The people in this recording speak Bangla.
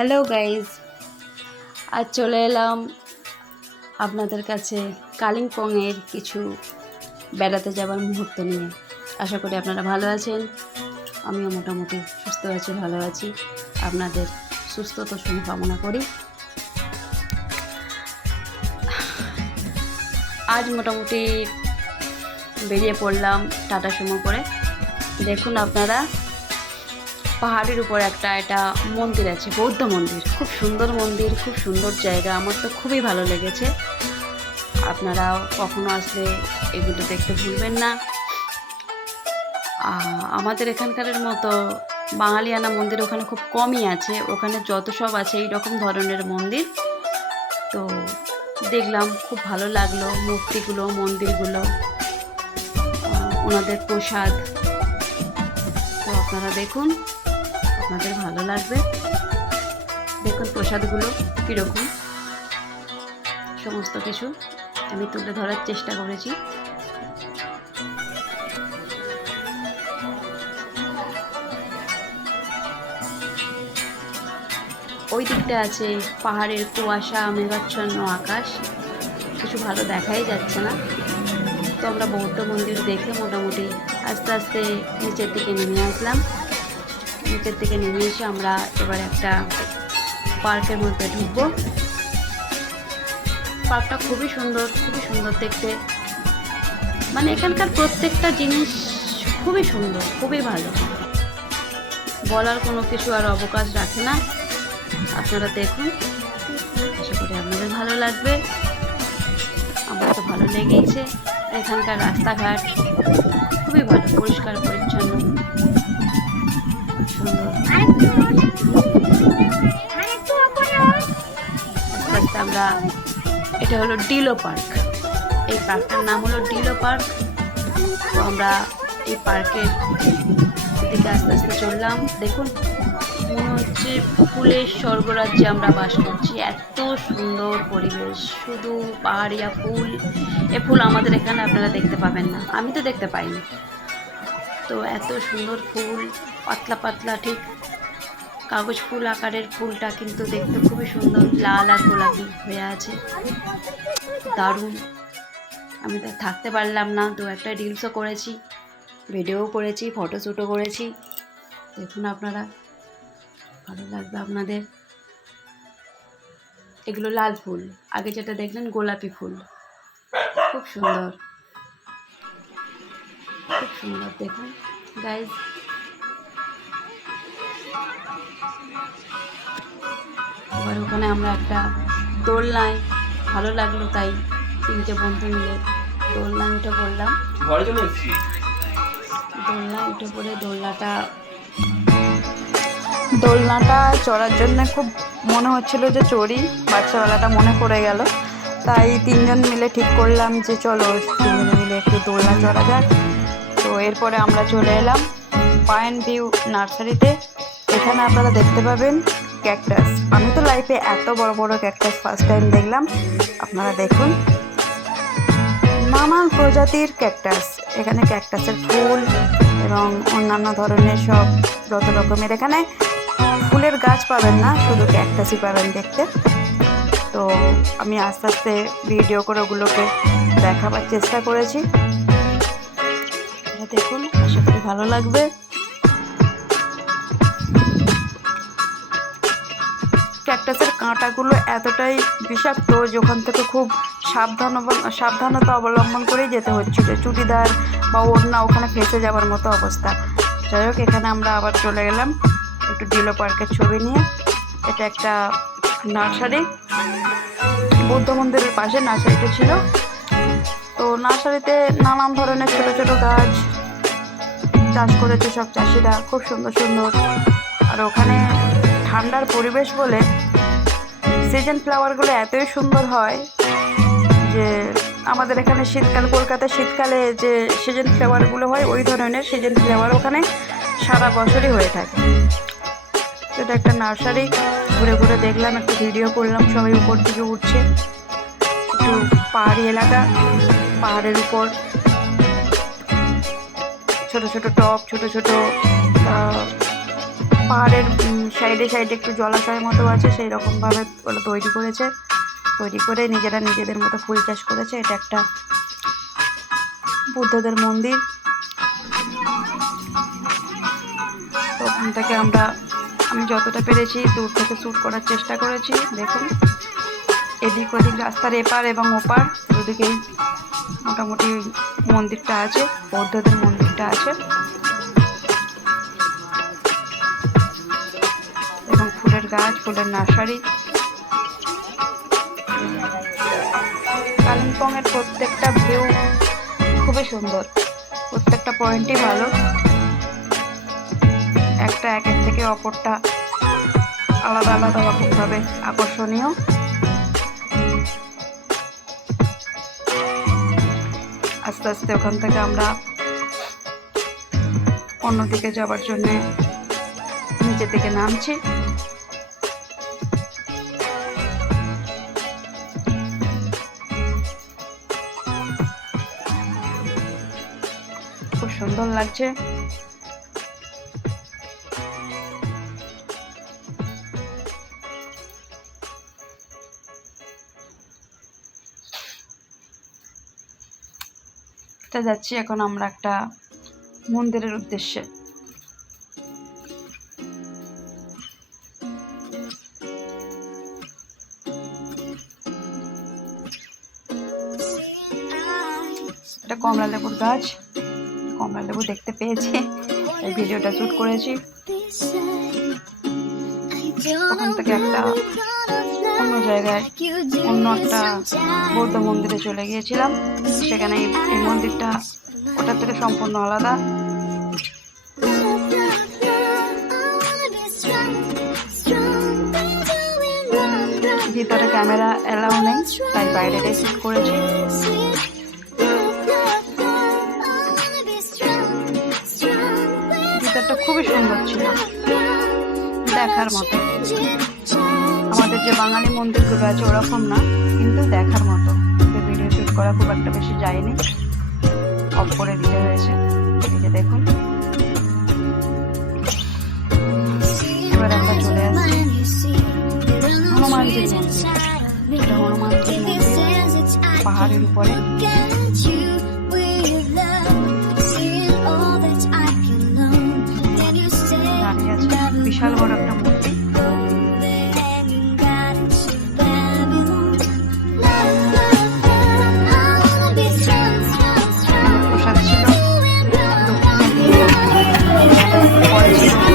হ্যালো গাইজ, আজ চলে এলাম আপনাদের কাছে কালিম্পংয়ের কিছু বেড়াতে যাবার মুহূর্ত নিয়ে। আশা করি আপনারা ভালো আছেন। আমিও মোটামুটি সুস্থ আছি, ভালো আছি। আপনাদের সুস্থতা শুভকামনা করি। আজ মোটামুটি বেরিয়ে পড়লাম টাটা সুমো করে। দেখুন আপনারা, পাহাড়ের উপর এটা মন্দির আছে, বৌদ্ধ মন্দির। খুব সুন্দর মন্দির, খুব সুন্দর জায়গা। আমার তো খুবই ভালো লেগেছে। আপনারাও কখনো আসলে এগুলো দেখতে ভুলবেন না। আমাদের এখানকারের মতো বাঙালিয়ানা মন্দির ওখানে খুব কমই আছে। ওখানে যত সব আছে এই রকম ধরনের মন্দির। তো দেখলাম, খুব ভালো লাগলো মূর্তিগুলো, মন্দিরগুলো, ওনাদের প্রসাদ। তো আপনারা দেখুন, আপনাদের ভালো লাগবে। দেখুন প্রসাদগুলো কীরকম, সমস্ত কিছু আমি তুলে ধরার চেষ্টা করেছি। ওই দিকটা আছে পাহাড়ের কুয়াশা, মেঘাচ্ছন্ন আকাশ, কিছু ভালো দেখাই যাচ্ছে না। তো আমরা বৌদ্ধ মন্দির দেখে মোটামুটি আস্তে আস্তে নিচের দিকে নেমে আসলাম। নিচের দিকে নেমে এসে আমরা এবার একটা পার্কের মধ্যে ঢুকবো। পার্কটা খুবই সুন্দর দেখতে। মানে এখানকার প্রত্যেকটা জিনিস খুবই সুন্দর, খুবই ভালো। বলার কোনো কিছু আর অবকাশ রাখে না। আপনারা দেখুন, আশা করি আপনাদের ভালো লাগবে। আমার তো ভালো লেগেছে। এখানকার রাস্তাঘাট খুবই ভালো, পরিষ্কার পরিচ্ছন্ন, সুন্দর। আস্তে আস্তে আমরা, এটা হলো ডিলো পার্ক। এই পার্কটার নাম হলো ডিলো পার্ক। তো আমরা এই পার্কের দিকে আস্তে আস্তে চললাম। দেখুন, মনে হচ্ছে ফুলের স্বর্গরাজ্যে আমরা বাস করছি। এত সুন্দর পরিবেশ, শুধু পাহাড়িয়া ফুল। এ ফুল আমাদের এখানে আপনারা দেখতে পাবেন না, আমি তো দেখতে পাইনি। তো এত সুন্দর ফুল, পাতলা পাতলা, ঠিক কাগজ ফুল আকারের ফুলটা, কিন্তু দেখতে খুবই সুন্দর, লাল আর গোলাপি হয়ে আছে, দারুণ। আমি তো থাকতে পারলাম না, দু একটা রিলসও করেছি, ভিডিও করেছি, ফটোশ্যুটও করেছি। দেখুন আপনারা, ভালো লাগবে আপনাদের। এগুলো লাল ফুল, আগে যেটা দেখলেন গোলাপি ফুল। খুব সুন্দর, খুব সুন্দর। দেখুন গাইজ, এবার ওখানে আমরা একটা দোলনায়, ভালো লাগলো তাই তিনটে বন্ধু মিলে দোলনায় উঠে পড়লাম। দোলনায় উঠে পড়ে দোলনাটা চড়ার জন্য খুব মনে হচ্ছিল যে চড়ি, বাচ্চাবেলাটা মনে পড়ে গেল। তাই তিনজন মিলে ঠিক করলাম যে চলো তিনজন মিলে একটু দোলনা চড়া যাক। তো এরপরে আমরা চলে এলাম পাইন ভিউ নার্সারিতে। এখানে আপনারা দেখতে পাবেন ক্যাকটাস। আমি তো লাইফে এত বড় বড় ক্যাকটাস ফার্স্ট টাইম দেখলাম। আপনারা দেখুন, নানান প্রজাতির ক্যাকটাস। এখানে ক্যাকটাসের ফুল এবং অন্যান্য ধরনের সব যত রকমের, এখানে ফুলের গাছ পাবেন না, শুধু ক্যাকটাসই পাবেন দেখতে। তো আমি আস্তে আস্তে ভিডিও করে ওগুলোকে দেখাবার চেষ্টা করেছি। দেখুন, আশা করি ভালো লাগবে। ক্যাকটাসের কাঁটাগুলো এতটাই বিষাক্ত যে ওখান থেকে খুব সাবধানতা অবলম্বন করেই যেতে হচ্ছিল। চুড়িদার বা ওড়না ওখানে ফেঁসে যাওয়ার মতো অবস্থা। যাই হোক, এখানে আমরা আবার চলে গেলাম একটু ডিলো পার্কের ছবি নিয়ে। এটা একটা নার্সারি, বৌদ্ধ মন্দিরের পাশে নার্সারিটা ছিল। তো নার্সারিতে নানান ধরনের ছোট ছোট গাছ চাষ করেছে সব চাষিরা, খুব সুন্দর সুন্দর। আর ওখানে ঠান্ডার পরিবেশ বলে সিজন ফ্লাওয়ারগুলো এতই সুন্দর হয় যে আমাদের এখানে কলকাতার শীতকালে যে সিজন ফ্লাওয়ারগুলো হয়, ওই ধরনের সিজন ফ্লাওয়ার ওখানে সারা বছরই হয়ে থাকে। এটা একটা নার্সারি, ঘুরে ঘুরে দেখলাম, একটু ভিডিও করলাম। সবাই উপর দিকে উঠছে, একটু পাহাড়ি এলাকা, পাহাড়ের উপর ছোট ছোট টব, ছোট ছোট পাহাড়ের সাইডে সাইডে একটু জলাশয়ের মতো আছে, সেই রকমভাবে ওরা তৈরি করেছে। তৈরি করে নিজেরা নিজেদের মতো ফুল চাষ করেছে। এটা একটা বুদ্ধদের মন্দির। তো ওখান থেকে আমি যতটা পেরেছি দূর থেকে শ্যুট করার চেষ্টা করেছি। দেখুন এদিক ওদিক রাস্তার এপার এবং ওপার দুদিকেই মোটামুটি মন্দিরটা আছে, বৌদ্ধদের মন্দিরটা আছে। এবং ফুলের গাছ, ফুলের নার্সারি। কালিম্পংয়ের প্রত্যেকটা ভিউ খুবই সুন্দর, প্রত্যেকটা পয়েন্টই ভালো। একটা একের থেকে অপরটা আলাদা আলাদা রকমভাবে আকর্ষণীয়। আস্তে আস্তে ওখান থেকে আমরা অন্যদিকে যাওয়ার জন্যে নিচে থেকে নামছি। খুব সুন্দর লাগছে। যাচ্ছি এখন আমরা একটা মন্দিরের উদ্দেশ্যে। এটা কমলা লেবুর গাছ, কমলা লেবু দেখতে পেয়েছি, এই ভিডিওটা শুট করেছি। ওখান থেকে একটা অন্য জায়গায় অন্য একটা বৌদ্ধ মন্দিরে চলে গিয়েছিলাম। সেখানে এই মন্দিরটা ওটার থেকে সম্পূর্ণ আলাদা। ভিতরে ক্যামেরা এলাও নেই, তাই বাইরেটাই শুট করেছি। ভিতরটা খুবই সুন্দর ছিল, দেখার মতো। আমাদের যে বাঙালি মন্দিরগুলো আছে ওরকম না, কিন্তু দেখার মতো। ভিডিও শুট করা খুব একটা বেশি যায়নি, অফ করে দিতে হয়েছে। এই যে দেখুন, এবার আমরা চলে আসছি হনুমানজির মন্দির। এটা হনুমানজির মন্দির, পাহাড়ের উপরে। দাঁড়িয়ে আছে বিশাল বড় একটা মূর্তি। প্রসাদ ছিল, পরে ছিল